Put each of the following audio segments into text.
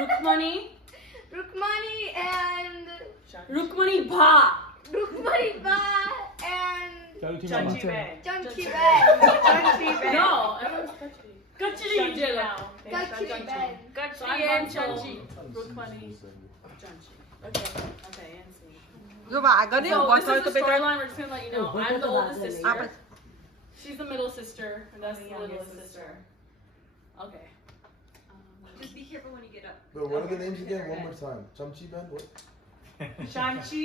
Rukmani and Rukmani Bha and Chanchi Ben. Chanchi Ben. No Kachri Jela Kachri Ben. Kachri and Chanchi Rukmani Chanchi okay and see જો આગળ નહીં so ઊભા this થયો is તો the બેટા storyline we're just gonna let you know I'm the oldest sister આપણે she's the middle sister and that's the youngest sister okay Just be careful when you get up. But what are the names again? One more time. Chamchi Ben? What? Chanchi.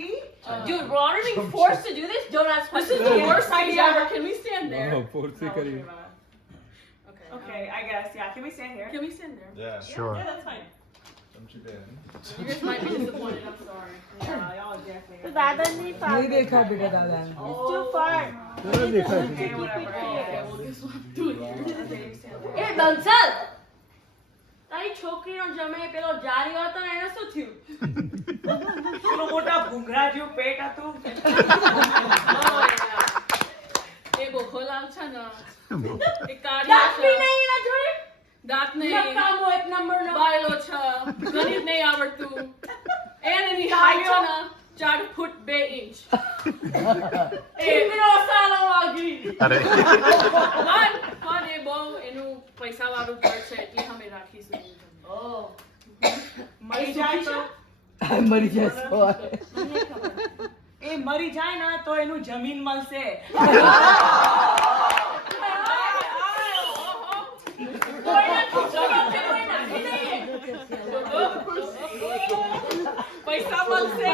dude we're already being forced to do this don't ask questions this is the worst idea ever can we stand there fourth okay Okay, I guess. Yeah. Can we stand here? can we stand there Yeah. Sure. Yeah, that's fine. Chamchi Ben. you guys might be disappointed I'm sorry Yeah, y'all definitely. નહીં દેખાય બેટા દાદા It's too far. चलो देखा Okay, whatever. okay well guess what do it here Okay, you stand there. એ દંસલ તારી છોકરીનો જમે પેલો જારી હતો ને એને શું થયું પેલું મોટા ભૂંગરા જેવું પેટ હતું. એ બોખોલાલ છે ને એ કાઢી દાંત બી નહીં એના જોડે દાંત નહીં નકામો એક નંબરનો બાયલો છે ગણિત નહીં આવડતું એને એની હાઈટ છે ને 4 ફૂટ 2 ઇંચ ઠીકરો સાલો વાગી अरे પણ એ બહુ એનું પૈસા વાળું ઘર છે એટલે અમે રાખીશું મરી જાય તો મરી જાય સવારે એ મરી જાય ને તો એનું જમીન મળશે. પૈસા મળશે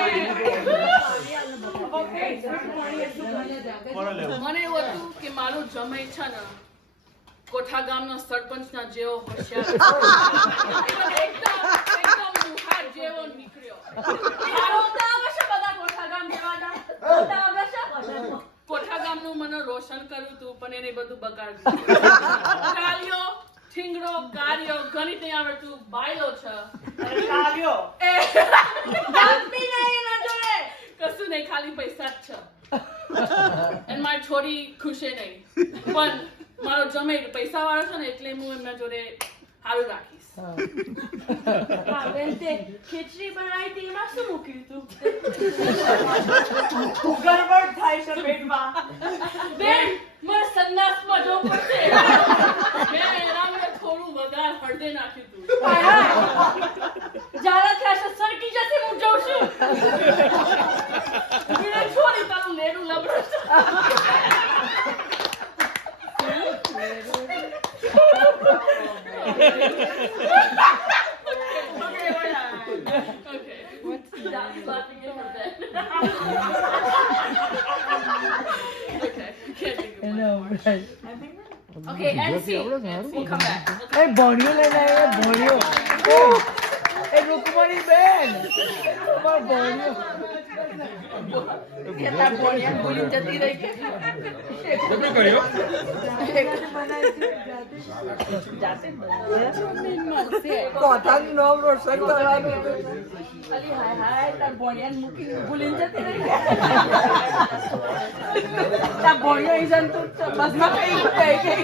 મને એવું હતું કે મારું જમાઈ છે ને કોઠા ગામનો સરપંચના જેવો હોશિયાર એકદમ મુહાર જેવો નીકળ્યો કોઠા ગામનું મને રોશન કર્યું હતું પણ એને બધું બગાડ્યું કાલિયો ઠીંગડો કાર્યો ગણિત નહીં આવડતું બાયલો છે અરે કાવ્યો. કશું નહીં ખાલી પૈસા જ છે અને મારી છોરી ખુશે નહીં પણ મારો જમે પૈસા વાળો છે ને એટલે હું એમના જોડે સારું રાખીશ ખીચડી બનાવી હતી એમાં શું મૂક્યું તું ગરબડ થાય છે પેટમાં. બેન મને સંદાસમાં જવું પડશે બેન એના મને થોડું વધારે હળદે નાખ્યું તું જ્યારે થશે સરકી જશે હું જઉં છું મને છોડી તારું લેડું લબડું Okay. That's laughing in her bed. Okay, can't think of one more. Okay, NC. We'll come back. એ ભણ્યો લઈને આવ્યો ભણ્યો એ રૂકમણી બેન તમારો ભણ્યો કેટલા ભણ્યા ભૂલી જતી રહી કે કેટલું કર્યો કોઠાનું નામ રોશન કરવાનું અલી હાય હાય તાર ભણ્યાને મૂકીને ભૂલીને જતી રહી તાર ભણ્યો ઈ જન તું બસમાં કઈ ગઈ